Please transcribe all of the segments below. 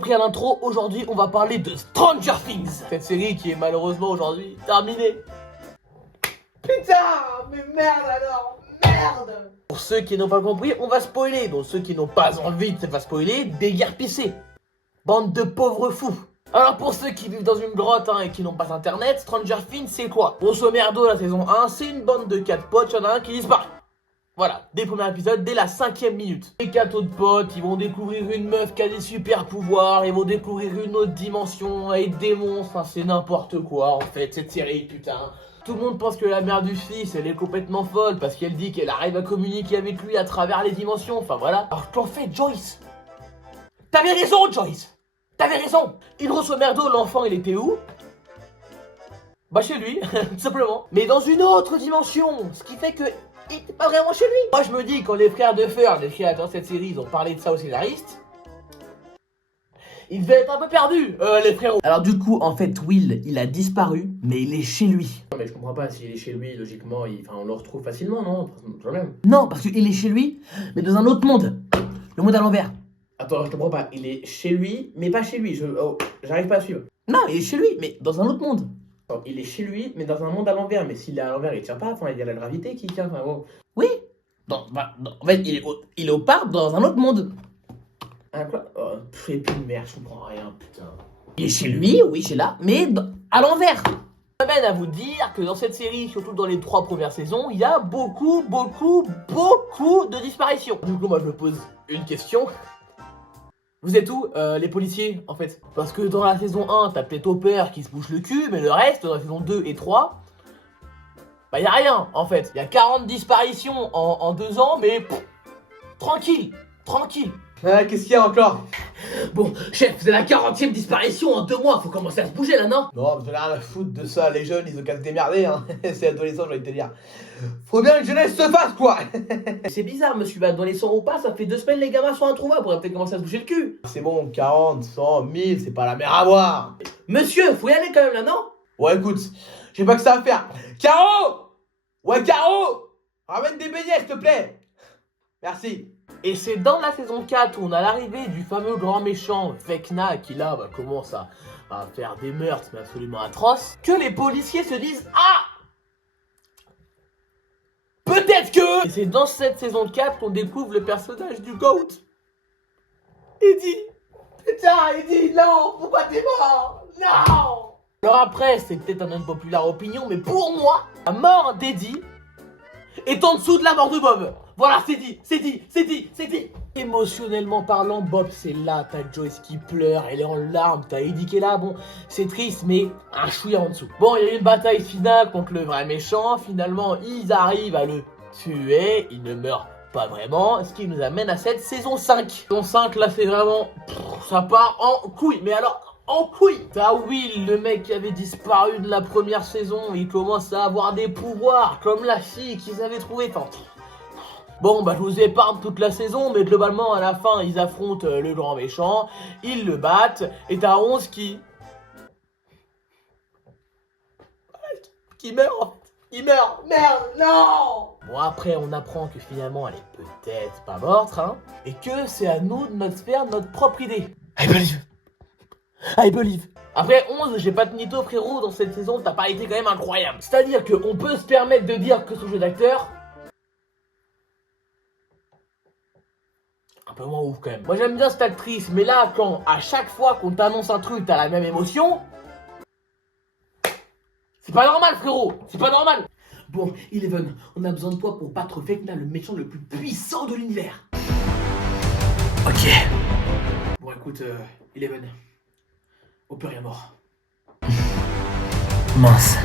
compris à l'intro, aujourd'hui on va parler de Stranger Things. Cette série qui est malheureusement aujourd'hui terminée. Putain, mais merde alors, merde. Pour ceux qui n'ont pas compris, on va spoiler. Donc ceux qui n'ont pas envie de se faire spoiler, déguerpissez. Bande de pauvres fous. Alors pour ceux qui vivent dans une grotte et qui n'ont pas internet, Stranger Things c'est quoi? Grosso merdo, la saison 1, c'est une bande de 4 potes, y'en a un qui disparaît. Voilà, dès le premier épisode, dès la 5e minute. Les 4 autres potes, ils vont découvrir une meuf qui a des super pouvoirs, ils vont découvrir une autre dimension avec des monstres, enfin c'est n'importe quoi en fait, cette série, putain. Tout le monde pense que la mère du fils, elle est complètement folle parce qu'elle dit qu'elle arrive à communiquer avec lui à travers les dimensions, enfin voilà. Alors qu'en fait, Joyce, t'avais raison Joyce, t'avais raison. Et grosso merdo, l'enfant il était où? Bah chez lui, tout simplement. Mais dans une autre dimension, ce qui fait que il était pas vraiment chez lui. Moi je me dis quand les frères Duffer, les créateurs de cette série, ils ont parlé de ça aux scénaristes, ils devaient être un peu perdus, les frérots. Alors du coup, en fait, Will, il a disparu, mais il est chez lui. Non mais je comprends pas, s'il est chez lui, logiquement, on le retrouve facilement, non? Pas de problème. Non, parce qu'il est chez lui, mais dans un autre monde. Le monde à l'envers. Attends, je comprends pas, il est chez lui, mais pas chez lui, j'arrive pas à suivre. Non, il est chez lui, mais dans un autre monde. Attends, il est chez lui, mais dans un monde à l'envers, mais s'il est à l'envers, il tient pas, enfin, il y a la gravité qui tient, enfin, bon. Oui, en fait, il est au parc dans un autre monde. Ah quoi? Oh, et puis merde, je comprends rien, putain. Il est chez lui, oui, chez là, mais à l'envers. Je m'amène à vous dire que dans cette série, surtout dans les 3 premières saisons, il y a beaucoup de disparitions. Du coup, moi, je me pose une question. Vous êtes où, les policiers, en fait? Parce que dans la saison 1, t'as peut-être Hopper qui se bouge le cul, mais le reste, dans la saison 2 et 3, bah y a rien, en fait. Il y a 40 disparitions en 2 ans, mais tranquille. Qu'est-ce qu'il y a encore? Bon, chef, c'est la 40e disparition en 2 mois, faut commencer à se bouger là, non? Non, mais j'en ai rien à foutre de ça, les jeunes, ils ont qu'à se démerder, hein. C'est adolescent, j'ai envie de te dire. Faut bien que jeunesse se fasse, quoi. C'est bizarre, monsieur, adolescent ou pas, ça fait 2 semaines les gamins sont introuvables, pourrait peut-être commencer à se bouger le cul. C'est bon, 40, 100, 1000, c'est pas la mer à boire. Monsieur, faut y aller quand même là, non? Ouais, écoute, j'ai pas que ça à faire. Caro! Ouais, Caro! Ramène des beignets, s'il te plaît. Merci. Et c'est dans la saison 4 où on a l'arrivée du fameux grand méchant Vecna qui là commence à faire des meurtres mais absolument atroces, que les policiers se disent « Ah! Peut-être que... » Et c'est dans cette saison 4 qu'on découvre le personnage du GOAT. Eddie. Putain, Eddie, non, pourquoi t'es mort? Non! Alors après, c'est peut-être une unpopular opinion, mais pour moi, la mort d'Eddie est en dessous de la mort de Bob. Voilà, c'est dit. Émotionnellement parlant, Bob c'est là, t'as Joyce qui pleure, elle est en larmes, t'as Eddie qui est là, bon, c'est triste, mais un chouïa en dessous. Bon, il y a eu une bataille finale contre le vrai méchant, finalement, ils arrivent à le tuer, il ne meurt pas vraiment, ce qui nous amène à cette saison 5. Saison 5, là, c'est vraiment... ça part en couille, mais alors... en couille. T'as Will, le mec qui avait disparu de la première saison, il commence à avoir des pouvoirs, comme la fille qu'ils avaient trouvée, enfin... Bon, je vous épargne toute la saison, mais globalement, à la fin, ils affrontent le grand méchant, ils le battent, et t'as 11 qui meurt. Il meurt. Merde, non! Bon, après, on apprend que finalement, elle est peut-être pas morte, et que c'est à nous de notre faire notre propre idée. I believe. Après 11, j'ai pas de mytho, frérot, dans cette saison, t'as pas été quand même incroyable. C'est-à-dire qu'on peut se permettre de dire que son jeu d'acteur... un peu moins ouf quand même. Moi j'aime bien cette actrice, mais là, quand à chaque fois qu'on t'annonce un truc, t'as la même émotion... c'est pas normal, frérot. C'est pas normal. Bon, Eleven, on a besoin de toi pour battre Vecna, le méchant le plus puissant de l'univers. Ok. Bon, écoute, Eleven... Hopper est mort. Mince.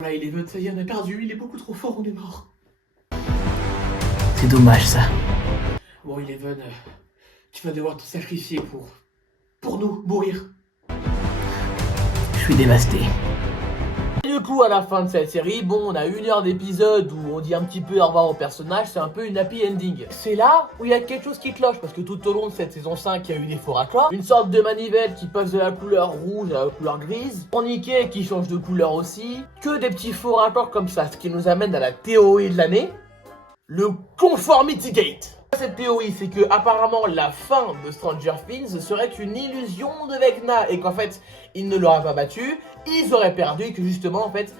Là, Eleven, ça y est, on a perdu. Il est beaucoup trop fort, on est mort. C'est dommage ça. Bon, Eleven, tu vas devoir te sacrifier pour nous mourir. Je suis dévasté. Et du coup, à la fin de cette série, bon, on a 1 heure d'épisode où on dit un petit peu au revoir au personnage, c'est un peu une happy ending. C'est là où il y a quelque chose qui cloche, parce que tout au long de cette saison 5, il y a eu des faux raccords, une sorte de manivelle qui passe de la couleur rouge à la couleur grise, Nikkei qui change de couleur aussi, que des petits faux raccords comme ça, ce qui nous amène à la théorie de l'année, le Conformity Gate. Cette théorie, c'est que apparemment la fin de Stranger Things serait une illusion de Vecna et qu'en fait, il ne l'aurait pas battu, ils auraient perdu et que justement, en fait,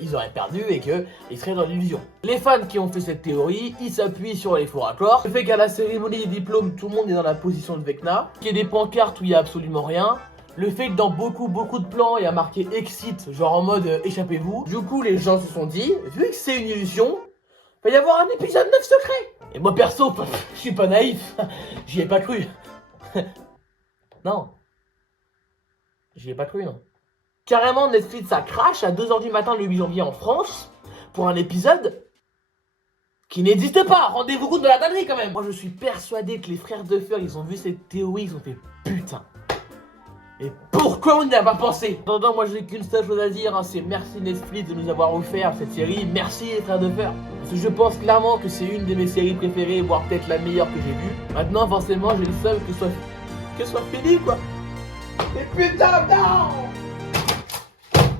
ils auraient perdu et qu'ils seraient dans l'illusion. Les fans qui ont fait cette théorie, ils s'appuient sur les faux raccords. Le fait qu'à la cérémonie des diplômes, tout le monde est dans la position de Vecna, qu'il y ait des pancartes où il y a absolument rien. Le fait que dans beaucoup de plans, il y a marqué Exit, genre en mode échappez-vous. Du coup, les gens se sont dit, vu que c'est une illusion, il va y avoir un épisode 9 secret. Et moi perso, je suis pas naïf, j'y ai pas cru. Non. J'y ai pas cru, non. Carrément, Netflix ça crash à 2h du matin le 8 janvier en France pour un épisode qui n'existe pas. Rendez-vous compte de la dinguerie quand même. Moi je suis persuadé que les frères Duffer, ils ont vu cette théorie, ils ont fait putain. Et pourquoi on n'y a pas pensé? En attendant, moi j'ai qu'une seule chose à dire, hein, c'est merci Netflix de nous avoir offert cette série, merci les frères Duffer. Parce que je pense clairement que c'est une de mes séries préférées, voire peut-être la meilleure que j'ai vue. Maintenant forcément j'ai le seum que ce soit fini quoi. Mais putain, non!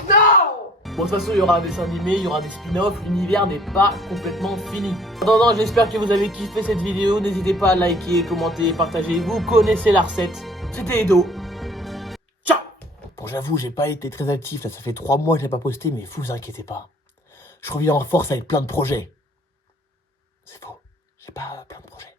Non! Bon, de toute façon, il y aura un dessin animé, il y aura des spin-offs, l'univers n'est pas complètement fini. En attendant, j'espère que vous avez kiffé cette vidéo, n'hésitez pas à liker, commenter, partager, vous connaissez la recette. C'était Edo. Ciao! Bon, j'avoue, j'ai pas été très actif, là, ça fait 3 mois que j'ai pas posté, mais vous inquiétez pas. Je reviens en force avec plein de projets. C'est faux, j'ai pas plein de projets.